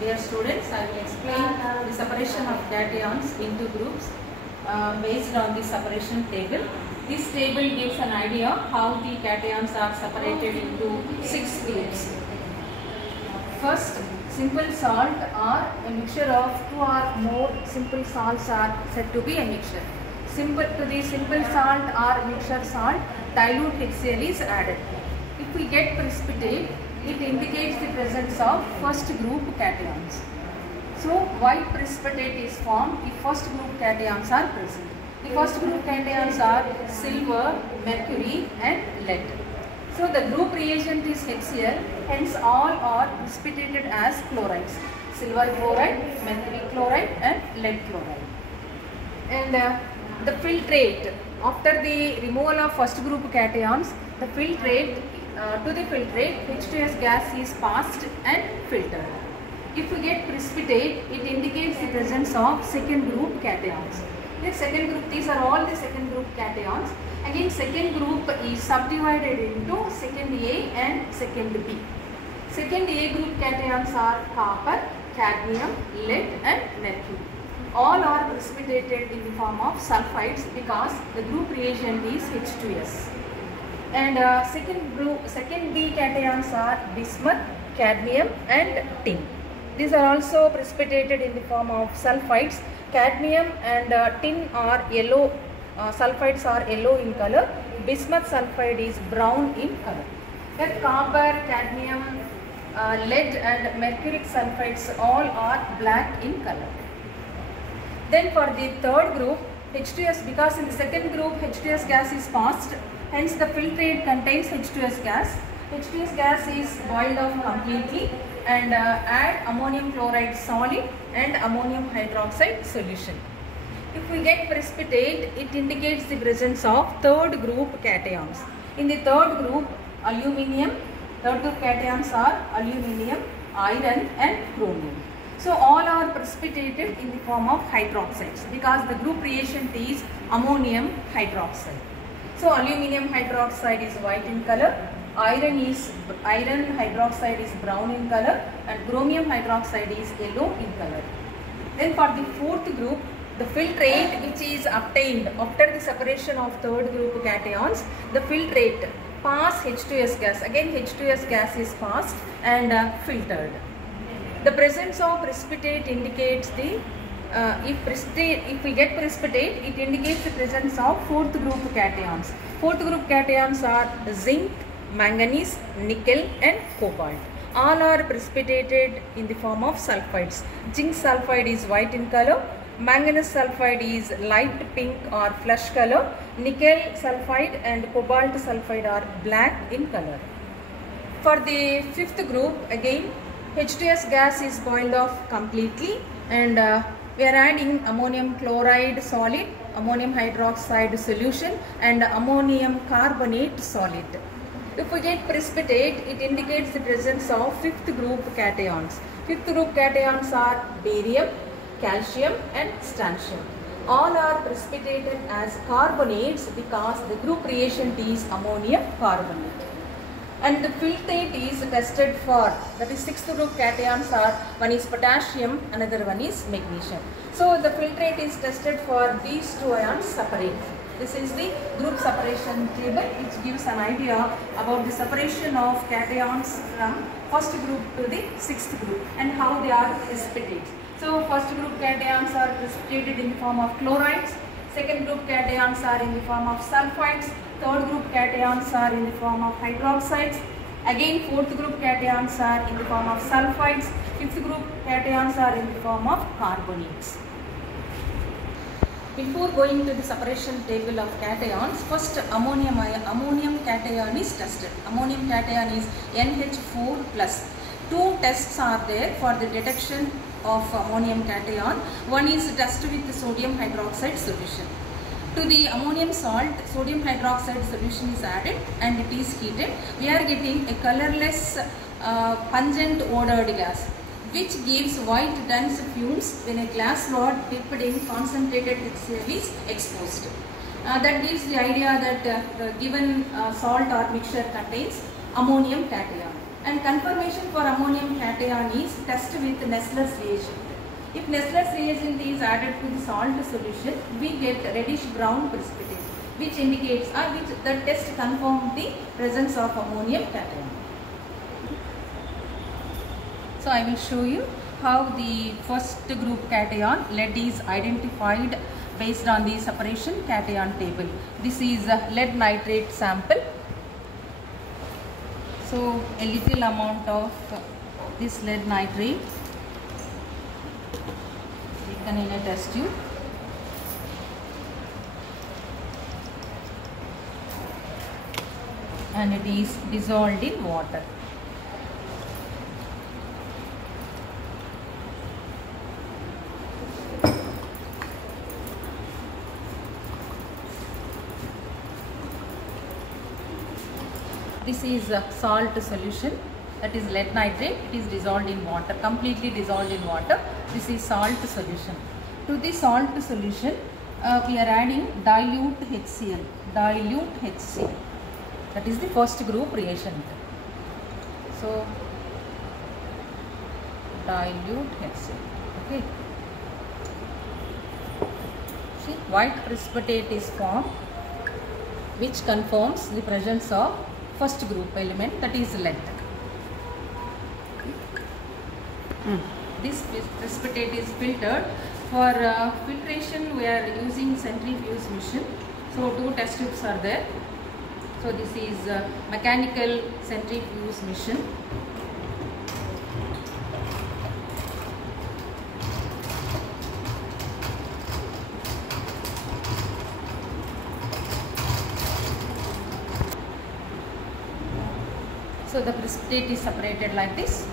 Dear students, I will explain the separation of cations into groups based on the separation table. This table gives an idea how the cations are separated into 6 groups. First, simple salt or a mixture of 2 or more simple salts are said to be a mixture. To the simple salt or mixture salt, dilute HCl is added. If we get precipitate, it indicates the presence of first group cations. So, white precipitate is formed if first group cations are present. The first group cations are silver, mercury and lead. So, the group reagent is HCl, hence all are precipitated as chlorides. Silver chloride, mercury chloride and lead chloride. And the filtrate, after the removal of first group cations, the filtrate to the filtrate, H2S gas is passed and filtered. If we get precipitate, it indicates the presence of second group cations. The second group, these are all the second group cations. Again, second group is subdivided into second A and second B. Second A group cations are copper, cadmium, lead and mercury. All are precipitated in the form of sulfides because the group reagent is H2S. And second B cations are bismuth, cadmium and tin. These are also precipitated in the form of sulfides. Cadmium and tin are yellow, sulfides are yellow in color. Bismuth sulfide is brown in color. Then copper, cadmium, lead and mercuric sulfides all are black in color. Then for the third group, H2S, because in the second group H2S gas is passed, hence the filtrate contains H2S gas. H2S gas is boiled off completely and add ammonium chloride solid and ammonium hydroxide solution. If we get precipitate, it indicates the presence of third group cations. In the third group, third group cations are aluminium, iron and chromium. So all are precipitated in the form of hydroxides because the group reagent is ammonium hydroxide. So aluminium hydroxide is white in color, iron hydroxide is brown in color and chromium hydroxide is yellow in color. Then for the fourth group, the filtrate which is obtained after the separation of third group cations, the filtrate pass H2S gas. Again H2S gas is passed and filtered. The presence of precipitate indicates the if we get precipitate, it indicates the presence of fourth group cations. Fourth group cations are zinc, manganese, nickel and cobalt. All are precipitated in the form of sulfides. Zinc sulfide is white in color, manganese sulfide is light pink or flesh color, nickel sulfide and cobalt sulfide are black in color. For the fifth group, again H2S gas is boiled off completely and we are adding ammonium chloride solid, ammonium hydroxide solution and ammonium carbonate solid. If we get precipitate, it indicates the presence of fifth group cations. Fifth group cations are barium, calcium and strontium. All are precipitated as carbonates because the group reagent is ammonium carbonate. And the filtrate is tested for, that is sixth group cations are, one is potassium, another one is magnesium. So the filtrate is tested for these two ions separate. This is the group separation table which gives an idea about the separation of cations from first group to the sixth group and how they are precipitated. So first group cations are precipitated in the form of chlorides, second group cations are in the form of sulfides, third group cations are in the form of hydroxides, again fourth group cations are in the form of sulfides, fifth group cations are in the form of carbonates. Before going to the separation table of cations, first ammonium cation is tested. Ammonium cation is NH4+. Two tests are there for the detection of ammonium cation. One is test with the sodium hydroxide solution. To the ammonium salt, sodium hydroxide solution is added and it is heated. We are getting a colorless pungent odored gas which gives white dense fumes when a glass rod dipped in concentrated HCl is exposed. That gives the idea that the given salt or mixture contains ammonium cation. And conformation for ammonium cation is test with Nessler's reagent. If Nessler's reagent is added to the salt solution, we get reddish brown precipitate, which indicates which the test confirms the presence of ammonium cation. So I will show you how the first group cation lead is identified based on the separation cation table. This is a lead nitrate sample. So a little amount of this lead nitrate taken in a test tube. And it is dissolved in water. This is a salt solution, that is lead nitrate. It is dissolved in water, completely dissolved in water. This is salt solution. To the salt solution, we are adding dilute HCl, dilute HCl. That is the first group reagent. So dilute HCl. Okay. See, white precipitate is formed, which confirms the presence of first group element, that is lead. This precipitate is filtered. For filtration, we are using centrifuge machine. So 2 test tubes are there. So this is mechanical centrifuge machine. So the precipitate is separated like this.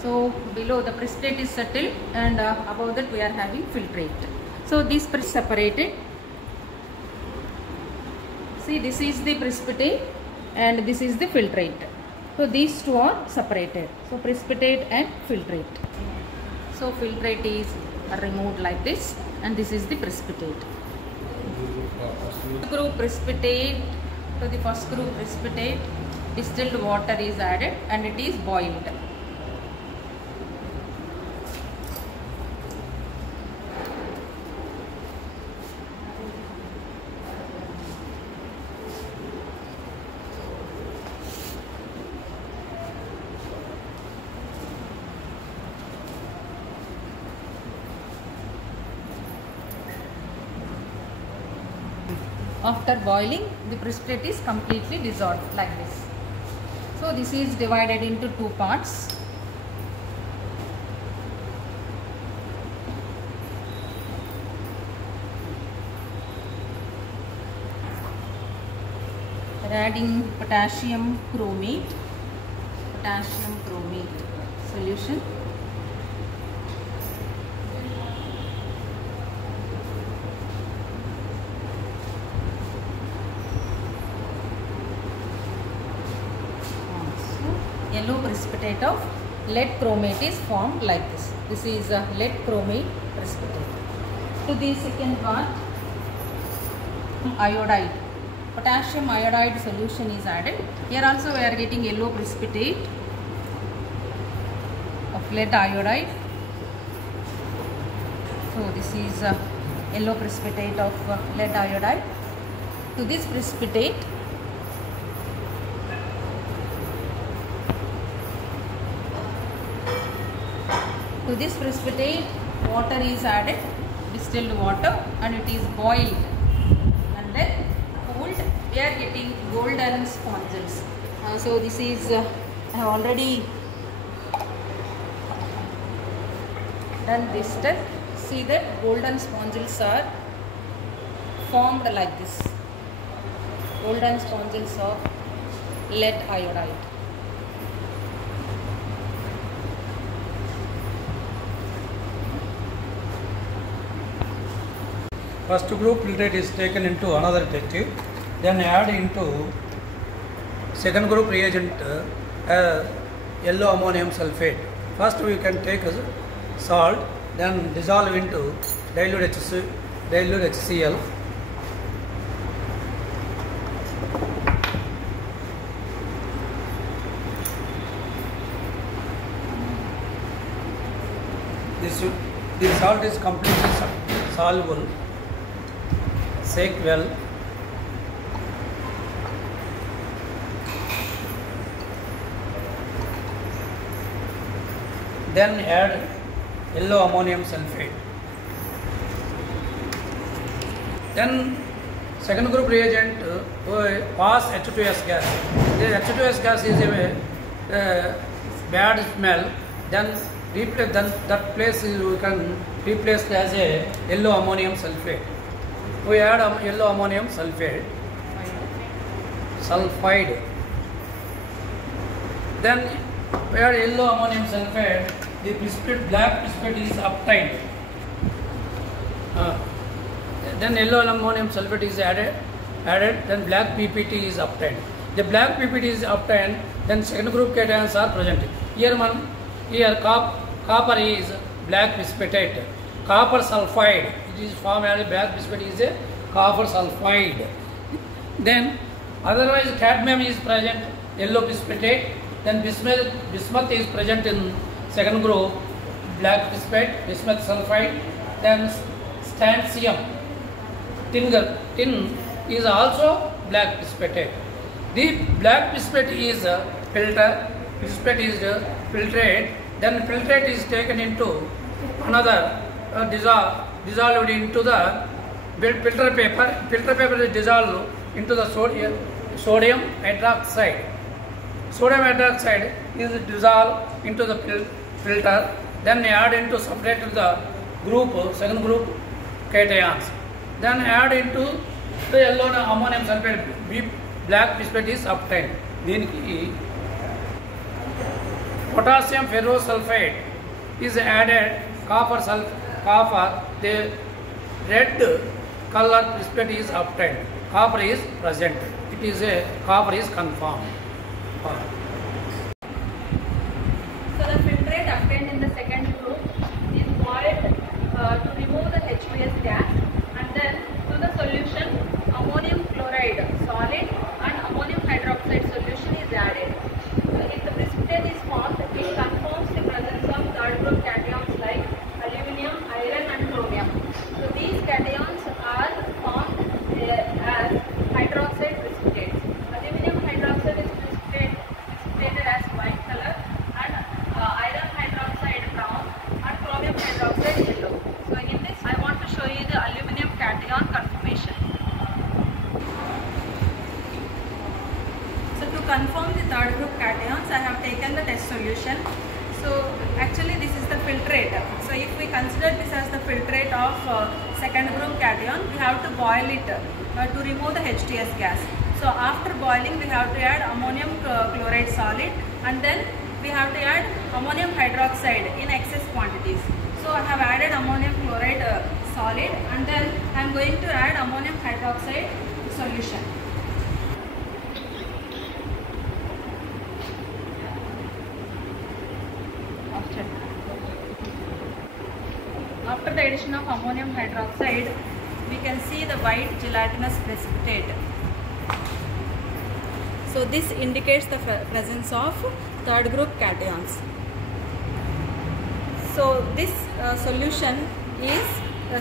So below the precipitate is settled, and above that we are having filtrate. So this is separated. See, this is the precipitate and this is the filtrate. So these two are separated. So precipitate and filtrate. So filtrate is removed like this, and this is the precipitate. Group precipitate, to the first group precipitate, distilled water is added and it is boiled. After boiling, the precipitate is completely dissolved like this. So this is divided into 2 parts. We are adding potassium chromate solution. Yellow precipitate of lead chromate is formed like this. This is a lead chromate precipitate. To the second part, iodide, potassium iodide solution is added. Here also we are getting yellow precipitate of lead iodide. So this is a yellow precipitate of lead iodide. To this precipitate, water is added, distilled water, and it is boiled and then cooled. We are getting golden sponges. So this is I have already done this step. See that golden sponges are formed like this. Golden sponges of lead iodide. First group filtrate is taken into another test tube, then add into second group reagent yellow ammonium sulfate. First we can take salt, then dissolve into dilute HCl. This salt is completely soluble. Shake well. Then add yellow ammonium sulfate. Then second group reagent pass H2S gas. This H2S gas is a bad smell. Then that place we can replace as a yellow ammonium sulfate. We add yellow ammonium sulfate. Then we add yellow ammonium sulfate. The precipitate, black precipitate is obtained. Then yellow ammonium sulfate is added. Then black PPT is obtained. The black PPT is obtained. Then second group cations are present. Here copper is black precipitate. Copper sulfide. It is formed as black precipitate is a copper sulfide. Then otherwise cadmium is present, yellow precipitate. Then bismuth is present in second group, black precipitate, bismuth sulfide. Then strontium, tin is also black precipitate. The black precipitate is precipitate is filtrate. Then filtrate is taken into another dissolved into the filter paper. Filter paper is dissolved into the sodium hydroxide. Sodium hydroxide is dissolved into the filter. Then add into separate the group, second group cations. Then add into the yellow ammonium sulfate. Black precipitate is obtained. Then potassium ferrosulfate is added. Copper, the red color precipitate is obtained. Copper is present. It is a copper is confirmed. So the filtrate obtained in the second group is boiled to remove the H2S gas, and then to the solution ammonium chloride solid and ammonium hydroxide solution is added. If the precipitate is formed, it confirms the presence of third group cations like aluminum, iron and chromium. So these cations are formed as hydroxide precipitates. Aluminum hydroxide is precipitated as white color, and iron hydroxide brown, and chromium hydroxide yellow. So in this I want to show you the aluminum cation conformation. So to confirm the third group cations, I have taken the test solution. So actually this is the filtrate. So if we consider this as the filtrate of second group cation, we have to boil it to remove the H2S gas. So after boiling we have to add ammonium chloride solid, and then we have to add ammonium hydroxide in excess quantities. So I have added ammonium chloride solid, and then I am going to add ammonium hydroxide solution. After the addition of ammonium hydroxide, we can see the white gelatinous precipitate. So this indicates the presence of third group cations. So this solution is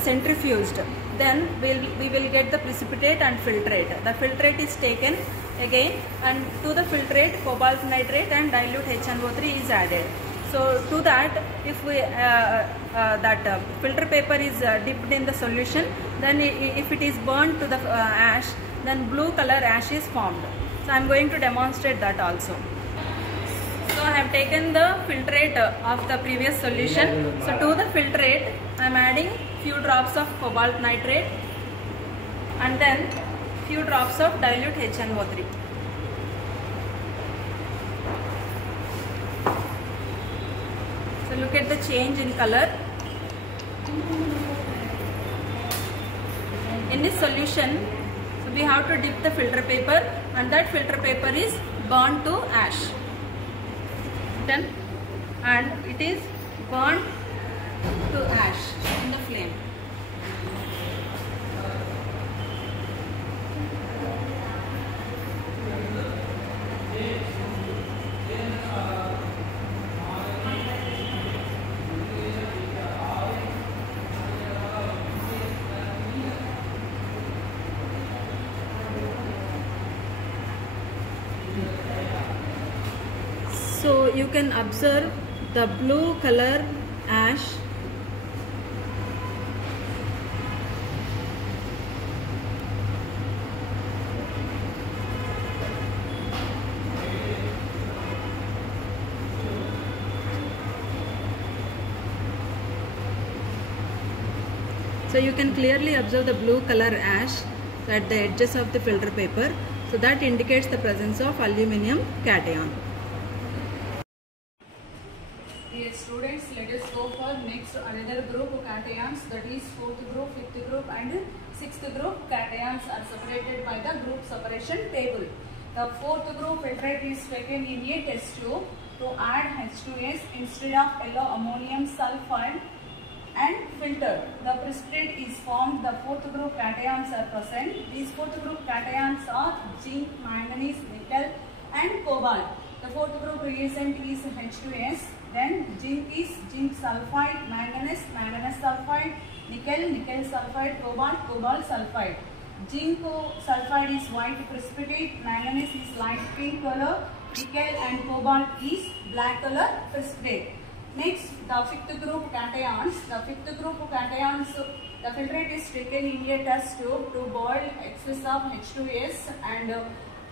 centrifuged. Then we will get the precipitate and filtrate. The filtrate is taken again, and to the filtrate cobalt nitrate and dilute HNO3 is added. So to that, if we filter paper is dipped in the solution, then if it is burned to the ash, then blue color ash is formed. So I am going to demonstrate that also. So I have taken the filtrate of the previous solution. So to the filtrate, I am adding few drops of cobalt nitrate and then few drops of dilute HNO3. So look at the change in color. In this solution, so we have to dip the filter paper, and that filter paper is burned to ash. Then, and it is burned to ash in the flame. you can observe the blue color ash. So you can clearly observe the blue color ash at the edges of the filter paper. So that indicates the presence of aluminum cation. Dear students, let us go for next another group of cations, that is 4th group, 5th group and 6th group. Cations are separated by the group separation table. The 4th group filtrate is taken in a test tube to add H2S instead of yellow ammonium sulfide and filtered. The precipitate is formed. The 4th group cations are present. These 4th group cations are zinc, manganese, nickel and cobalt. The 4th group reagent is H2S. Then zinc is zinc sulfide, manganese, manganese sulfide, nickel, nickel sulfide, cobalt, cobalt sulfide. Zinc sulfide is white precipitate, manganese is light pink color, nickel and cobalt is black color precipitate. Next, the 5th group cations. The 5th group cations, the filtrate is taken in a test tube to boil excess of H2S and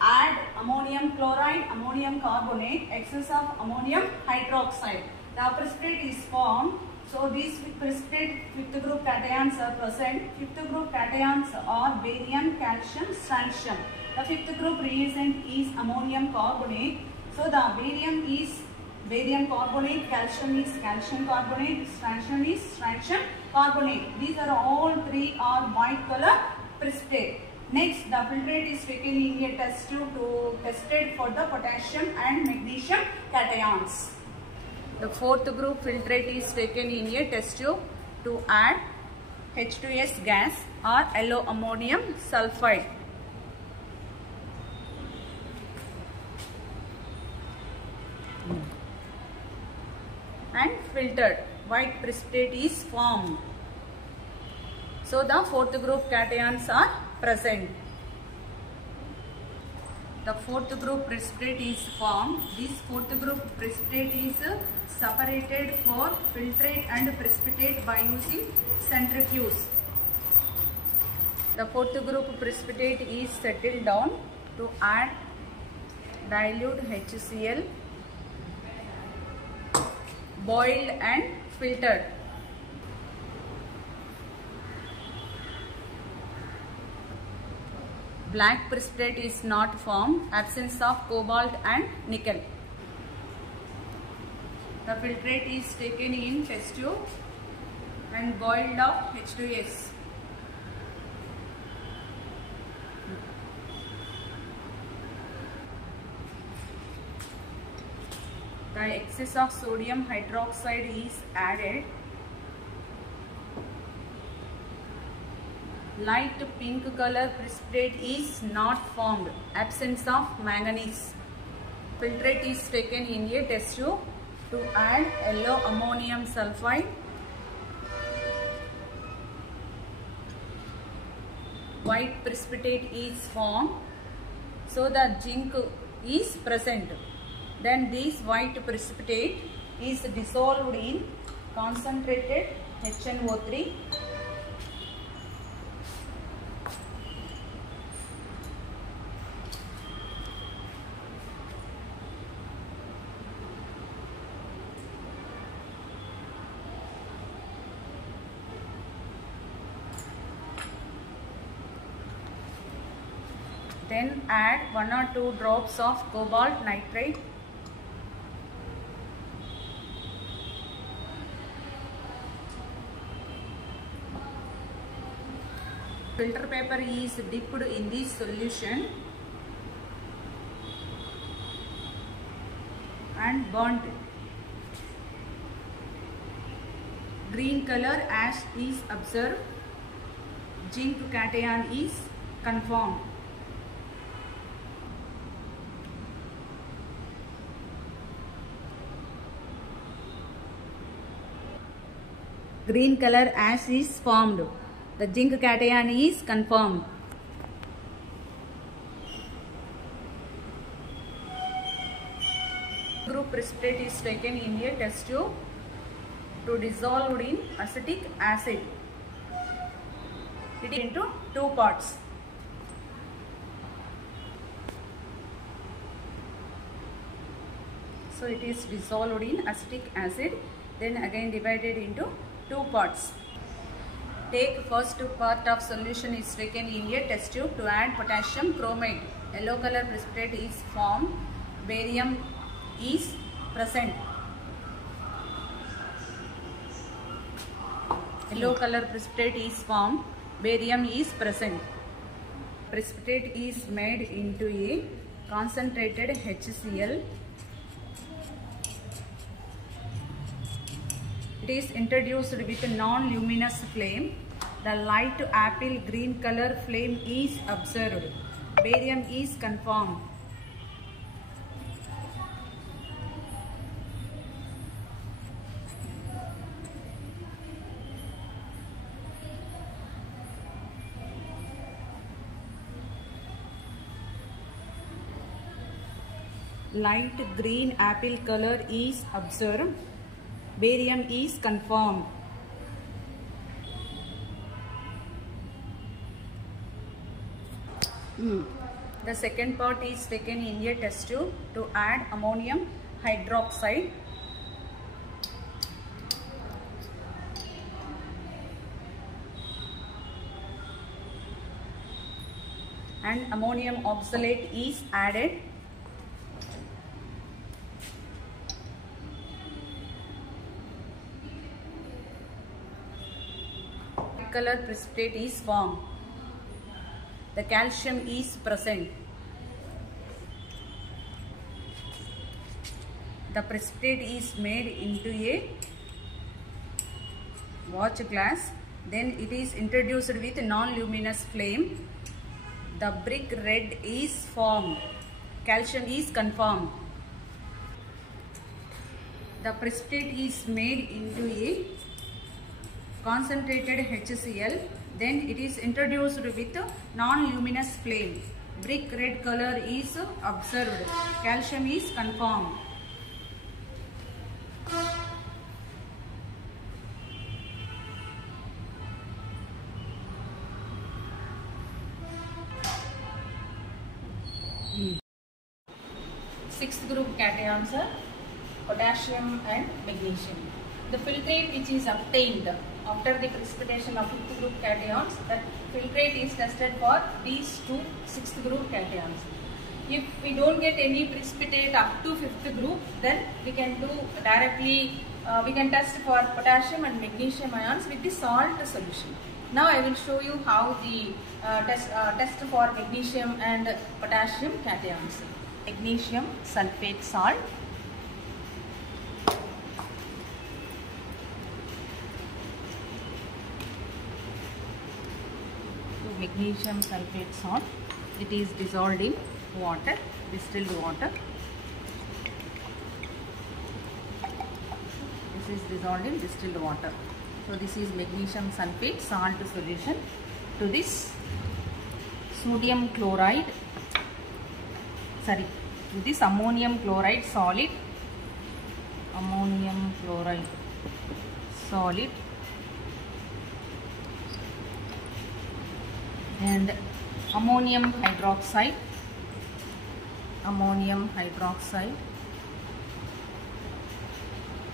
add ammonium chloride, ammonium carbonate, excess of ammonium hydroxide. The precipitate is formed. So these precipitate 5th group cations are present. 5th group cations are barium, calcium, strontium. The 5th group reagent is ammonium carbonate. So the barium is barium carbonate, calcium is calcium carbonate, strontium is strontium carbonate. These are all three are white color precipitate. Next, the filtrate is taken in a test tube to tested for the potassium and magnesium cations. The 4th group filtrate is taken in a test tube to add H2S gas or yellow ammonium sulfide. And filtered. White precipitate is formed. So the 4th group cations are present. The 4th group precipitate is formed. This 4th group precipitate is separated for filtrate and precipitate by using centrifuge. The 4th group precipitate is settled down to add dilute HCl, boiled and filtered. Black precipitate is not formed, absence of cobalt and nickel. The filtrate is taken in test tube and boiled of H2S. The excess of sodium hydroxide is added. Light pink color precipitate is not formed, absence of manganese. Filtrate is taken in a test tube to add yellow ammonium sulfide. White precipitate is formed, so the zinc is present. Then this white precipitate is dissolved in concentrated HNO3. Then add 1 or 2 drops of cobalt nitrate. Filter paper is dipped in this solution and burnt. Green color ash is observed. Zinc cation is confirmed. Green color ash is formed. The zinc cation is confirmed. Group precipitate is taken in a test tube to dissolved in acetic acid. It is into two parts. So it is dissolved in acetic acid, then again divided into two parts. Take first part of solution is taken in a test tube to add potassium chromate. Yellow color precipitate is formed. Barium is present. Yellow color precipitate is formed. Barium is present. Precipitate is made into a concentrated HCl. It is introduced with a non-luminous flame. The light apple green color flame is observed. Barium is confirmed. Light green apple color is observed. Barium is confirmed. The second part is taken in a test tube to add ammonium hydroxide. And ammonium oxalate is added. Color precipitate is formed. The calcium is present. The precipitate is made into a watch glass. Then it is introduced with non-luminous flame. The brick red is formed. Calcium is confirmed. The precipitate is made into a concentrated HCl, then it is introduced with non-luminous flame. Brick red color is observed. Calcium is confirmed. Sixth group cations are potassium and magnesium. The filtrate which is obtained after the precipitation of fifth group cations, that filtrate is tested for these two sixth group cations. If we don't get any precipitate up to fifth group, then we can do directly, we can test for potassium and magnesium ions with the salt solution. Now I will show you how the test for magnesium and potassium cations. Magnesium sulfate salt. Magnesium sulfate salt. It is dissolved in water, distilled water. This is dissolved in distilled water. So this is magnesium sulfate salt solution. To this sodium chloride, to this ammonium chloride solid, and ammonium hydroxide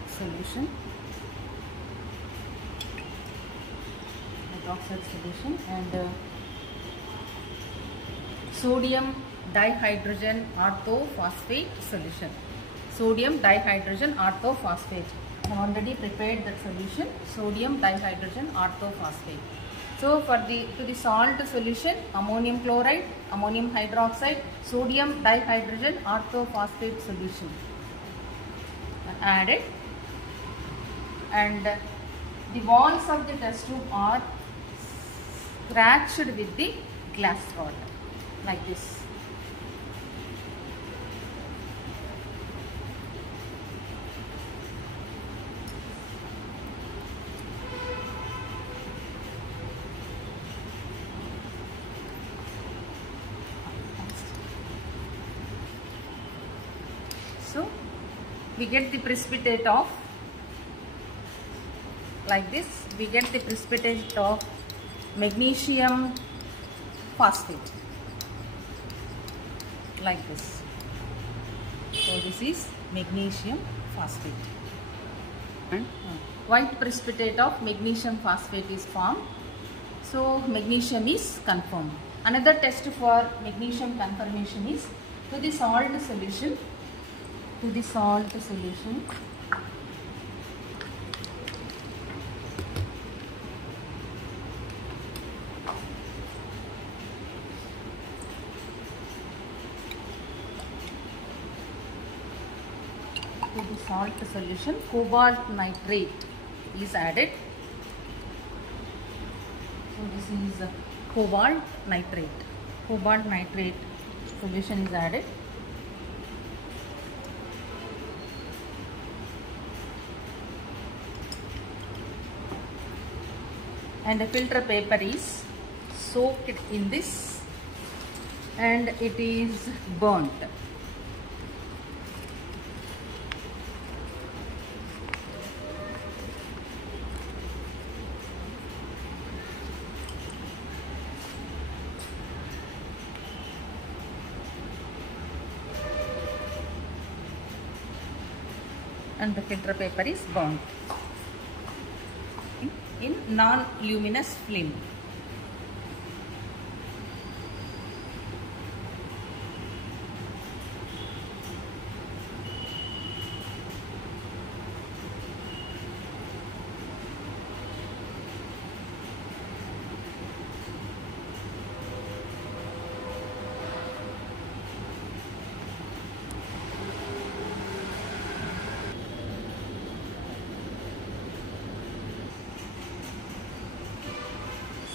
solution, and sodium dihydrogen orthophosphate solution. Sodium dihydrogen orthophosphate. I have already prepared that solution, sodium dihydrogen orthophosphate. So for the salt solution, ammonium chloride, ammonium hydroxide, sodium dihydrogen orthophosphate solution added, and the walls of the test tube are scratched with the glass rod like this. So we we get the precipitate of, like this, we get the precipitate of magnesium phosphate, like this. So this is magnesium phosphate. And white precipitate of magnesium phosphate is formed. So magnesium is confirmed. Another test for magnesium confirmation is to the salt solution. To the salt solution, cobalt nitrate is added. So this is cobalt nitrate. Cobalt nitrate solution is added. And the filter paper is soaked in this and it is burnt. And the filter paper is burnt in non-luminous film.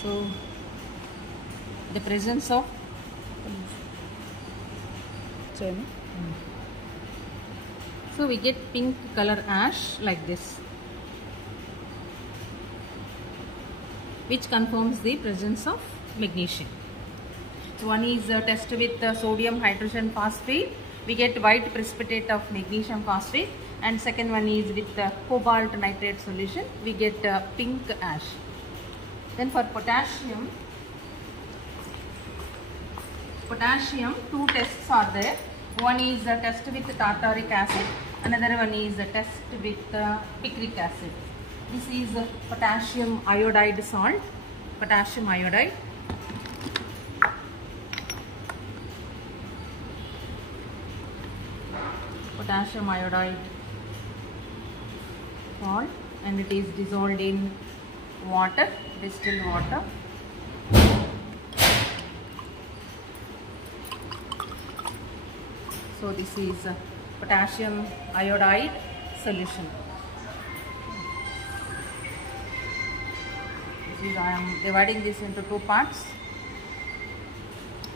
So the presence of so we get pink color ash like this, which confirms the presence of magnesium. So one is a test with sodium hydrogen phosphate. We get white precipitate of magnesium phosphate, and second one is with cobalt nitrate solution. We get pink ash. Then for potassium, two tests are there. One is a test with tartaric acid, another one is a test with picric acid. This is potassium iodide salt, potassium iodide. Potassium iodide salt, and it is dissolved in water, distilled water. So this is potassium iodide solution. I am dividing this into two parts.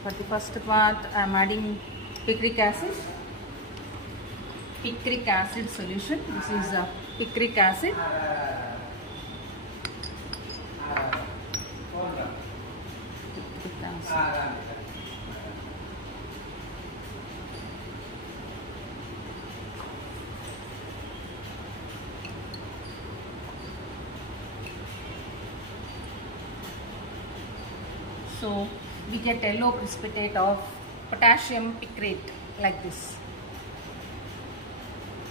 For the first part, I am adding picric acid solution. This is picric acid. So we get yellow precipitate of potassium picrate like this.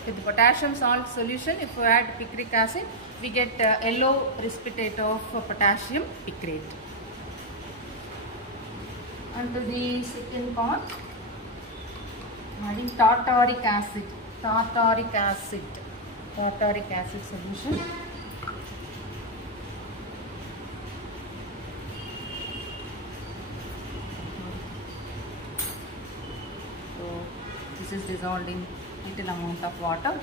With the potassium salt solution, if we add picric acid, we get yellow precipitate of potassium picrate. And to the second part, adding tartaric acid solution. So this is dissolved in little amount of water.